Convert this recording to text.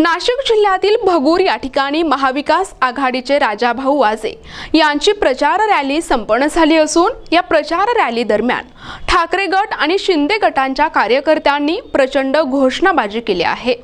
नाशिक जिल्ह्यातील भगूर या ठिकाणी महाविकास आघाडीचे राजाभाऊ वाजे यांची प्रचार रॅली संपन्न झाली असून या प्रचार रॅली दरम्यान ठाकरे गट आणि शिंदे गटांच्या कार्यकर्त्यांनी प्रचंड घोषणाबाजी केली आहे.